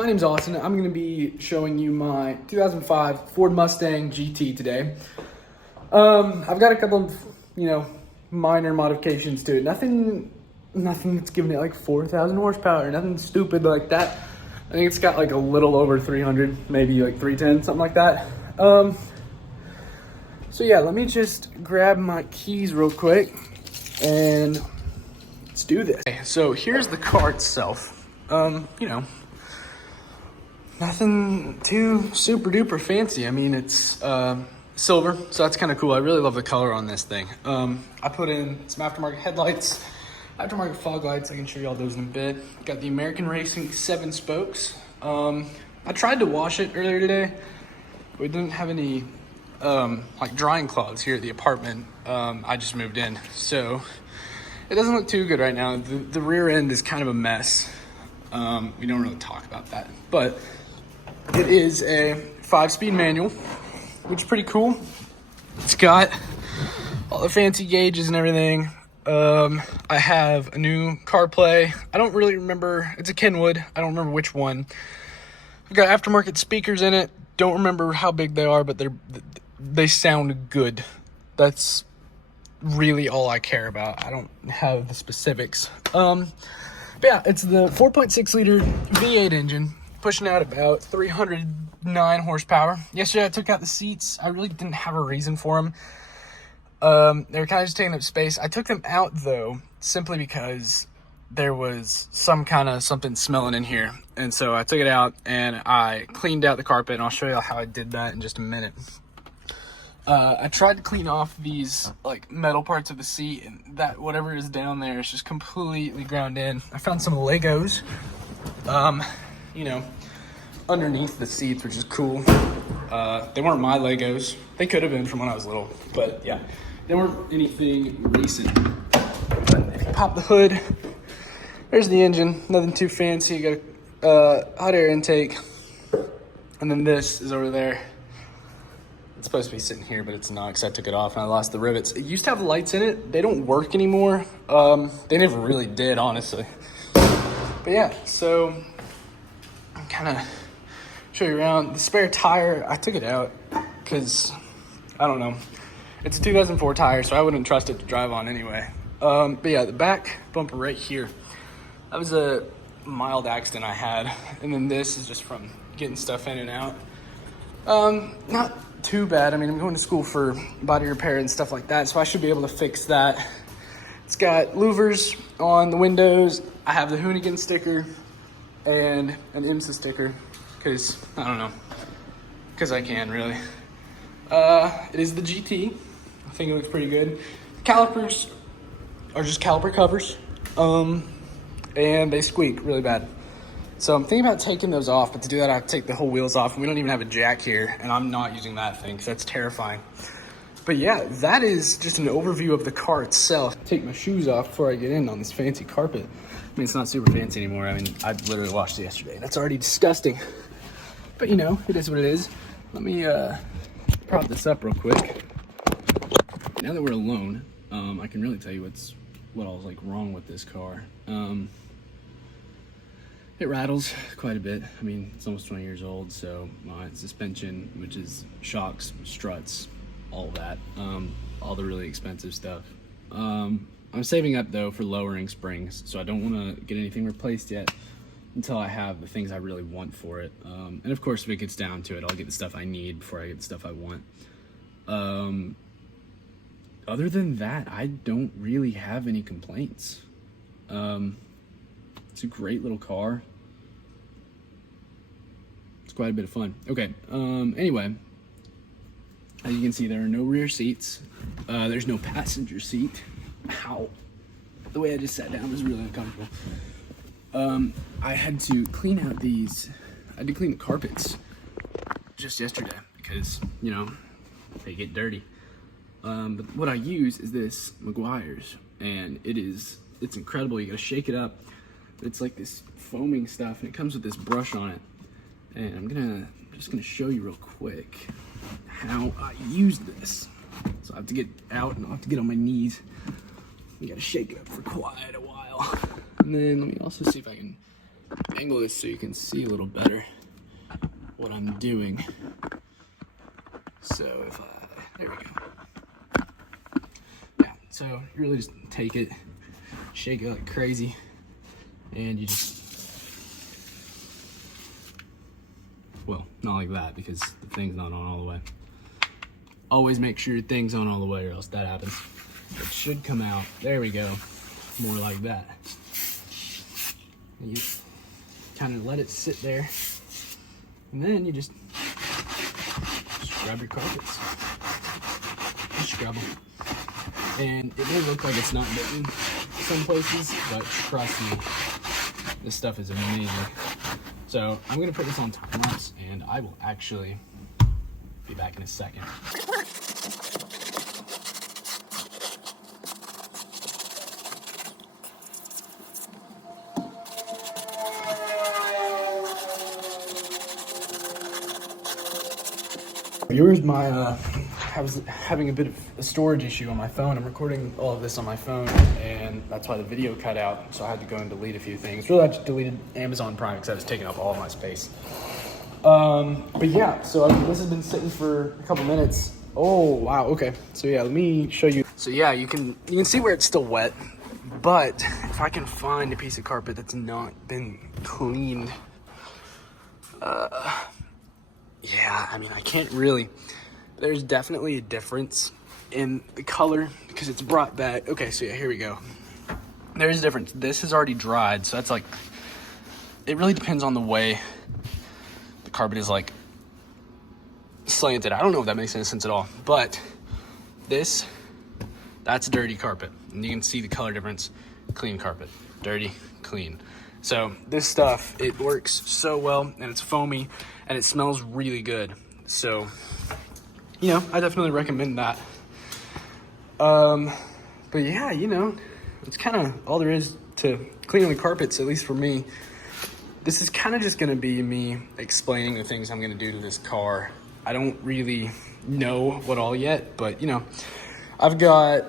my name's Austin. I'm going to be showing you my 2005 Ford Mustang GT today. I've got a couple of, minor modifications to it. Nothing that's giving it like 4,000 horsepower, nothing stupid like that. I think it's got like a little over 300, maybe like 310, something like that. So yeah, let me just grab my keys real quick and let's do this. Okay, so here's the car itself. Nothing too super duper fancy. I mean, it's silver, so that's kind of cool. I really love the color on this thing. I put in some aftermarket headlights, aftermarket fog lights. I can show you all those in a bit. Got the American Racing 7 spokes. I tried to wash it earlier today. We didn't have any like drying cloths here at the apartment. I just moved in, so it doesn't look too good right now. The rear end is kind of a mess. We don't really talk about that, but it is a 5-speed manual, which is pretty cool. It's got all the fancy gauges and everything. I have a new CarPlay. I don't really remember. It's a Kenwood. I don't remember which one. I've got aftermarket speakers in it. Don't remember how big they are, but they sound good. That's really all I care about. I don't have the specifics. But yeah, it's the 4.6 liter V8 engine, pushing out about 309 horsepower. Yesterday I took out the seats. I really didn't have a reason for them. They were kind of just taking up space. I took them out though, simply because there was something smelling in here. And so I took it out and I cleaned out the carpet, and I'll show you how I did that in just a minute. I tried to clean off these like metal parts of the seat, and that whatever is down there is just completely ground in. I found some Legos, underneath the seats, which is cool. They weren't my Legos. They could have been from when I was little, but yeah, they weren't anything recent. But if you pop the hood, there's the engine. Nothing too fancy. You got a hot air intake, and then this is over there. It's supposed to be sitting here, but it's not because I took it off and I lost the rivets. It used to have lights in it. They don't work anymore. They never really did, honestly. But yeah, so I'm kind of show you around. The spare tire, I took it out because, I don't know. It's a 2004 tire, so I wouldn't trust it to drive on anyway. But yeah, the back bumper right here, that was a mild accident I had. And then this is just from getting stuff in and out. Not too bad. I mean, I'm going to school for body repair and stuff like that, so I should be able to fix that. It's got louvers on the windows. I have the Hoonigan sticker and an IMSA sticker because, I don't know, because I can, really. It is the GT. I think it looks pretty good. Calipers are just caliper covers, and they squeak really bad. So I'm thinking about taking those off, but to do that, I have to take the whole wheels off, and we don't even have a jack here, and I'm not using that thing, because that's terrifying. But yeah, that is just an overview of the car itself. Take my shoes off before I get in on this fancy carpet. I mean, it's not super fancy anymore. I mean, I literally washed it yesterday. That's already disgusting. But it is what it is. Let me prop this up real quick. Now that we're alone, I can really tell you what all is like wrong with this car. It rattles quite a bit. I mean, it's almost 20 years old, so my suspension, which is shocks, struts, all that, all the really expensive stuff. I'm saving up though for lowering springs, so I don't want to get anything replaced yet until I have the things I really want for it. And of course, if it gets down to it, I'll get the stuff I need before I get the stuff I want. Other than that, I don't really have any complaints. It's a great little car. It's quite a bit of fun. Okay, anyway, as you can see, there are no rear seats. There's no passenger seat. Ow. The way I just sat down was really uncomfortable. I had to clean out I had to clean the carpets just yesterday because, they get dirty. But what I use is this Meguiar's, and it's incredible. You gotta shake it up. It's like this foaming stuff, and it comes with this brush on it. And I'm just gonna show you real quick how I use this. So I have to get out and I'll have to get on my knees. You gotta shake it up for quite a while. And then let me also see if I can angle this so you can see a little better what I'm doing. So if there we go. Yeah, so you really just take it, shake it like crazy, and you just, well, not like that because the thing's not on all the way. Always make sure your thing's on all the way or else that happens. It should come out, there we go, more like that. And you kind of let it sit there, and then you just scrub your carpets. Just scrub them. And it may look like it's not bitten some places, but trust me, this stuff is amazing. So I'm gonna put this on time lapse, and I will actually be back in a second. Here's my, I was having a bit of a storage issue on my phone. I'm recording all of this on my phone, and that's why the video cut out, so I had to go and delete a few things. Really, I just deleted Amazon Prime because I was taking up all of my space. But yeah, so this has been sitting for a couple minutes. Oh, wow, okay. So yeah, let me show you. So yeah, you can see where it's still wet, but if I can find a piece of carpet that's not been cleaned, yeah, I mean, I can't really. There's definitely a difference in the color because it's brought back. Okay, so yeah, here we go. There's a difference. This is already dried, so that's like, it really depends on the way the carpet is like slanted. I don't know if that makes any sense at all, but that's dirty carpet. And you can see the color difference. Clean carpet, dirty, clean. So this stuff, it works so well, and it's foamy, and it smells really good. So, you know, I definitely recommend that. But yeah, you know, it's kind of all there is to cleaning the carpets, at least for me. This is kind of just going to be me explaining the things I'm going to do to this car. I don't really know what all yet, but, you know, I've got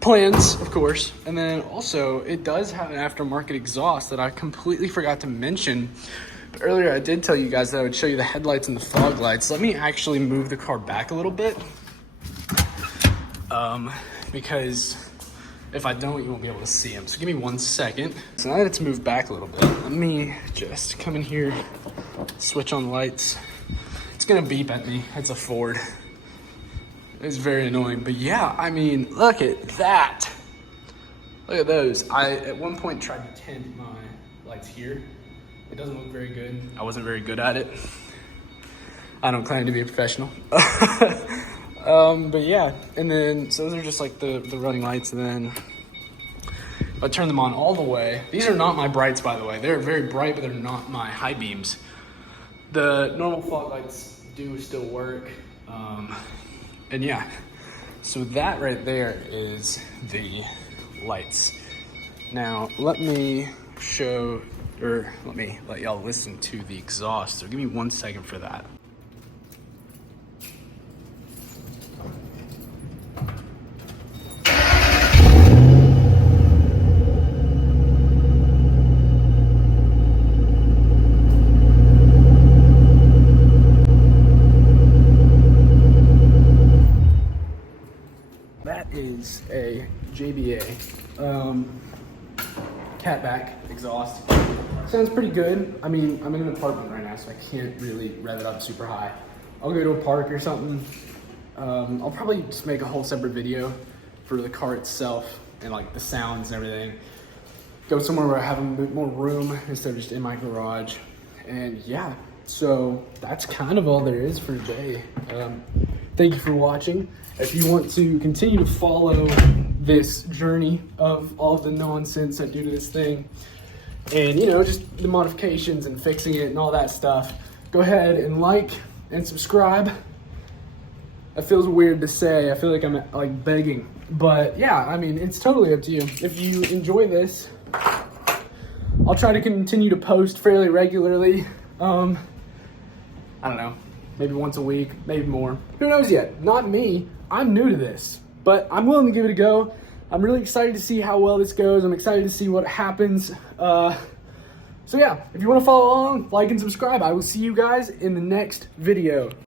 plans, of course, and then also it does have an aftermarket exhaust that I completely forgot to mention. But earlier I did tell you guys that I would show you the headlights and the fog lights. Let me actually move the car back a little bit, because if I don't, you won't be able to see them. So give me 1 second. So now that it's moved back a little bit, let me just come in here, switch on the lights. It's gonna beep at me. It's a Ford. It's very annoying, but yeah, I mean, look at that. Look at those. I, at one point, tried to tint my lights here. It doesn't look very good. I wasn't very good at it. I don't claim to be a professional. But yeah, and then, so those are just like the running lights, and then if I turn them on all the way, these are not my brights, by the way. They're very bright, but they're not my high beams. The normal fog lights do still work. And yeah, so that right there is the lights. Now, let me let y'all listen to the exhaust. So give me 1 second for that. Is a JBA catback exhaust. Sounds pretty good. I mean, I'm in an apartment right now, so I can't really rev it up super high. I'll go to a park or something. I'll probably just make a whole separate video for the car itself and like the sounds and everything. Go somewhere where I have a bit more room instead of just in my garage. And yeah, so that's kind of all there is for today. Thank you for watching. If you want to continue to follow this journey of all of the nonsense I do to this thing, and you know, just the modifications and fixing it and all that stuff, go ahead and like and subscribe. It feels weird to say. I feel like I'm like begging, but yeah, I mean, it's totally up to you. If you enjoy this, I'll try to continue to post fairly regularly. I don't know, maybe once a week, maybe more. Who knows yet? Not me. I'm new to this, but I'm willing to give it a go. I'm really excited to see how well this goes. I'm excited to see what happens. So So yeah, if you want to follow along, like and subscribe. I will see you guys in the next video.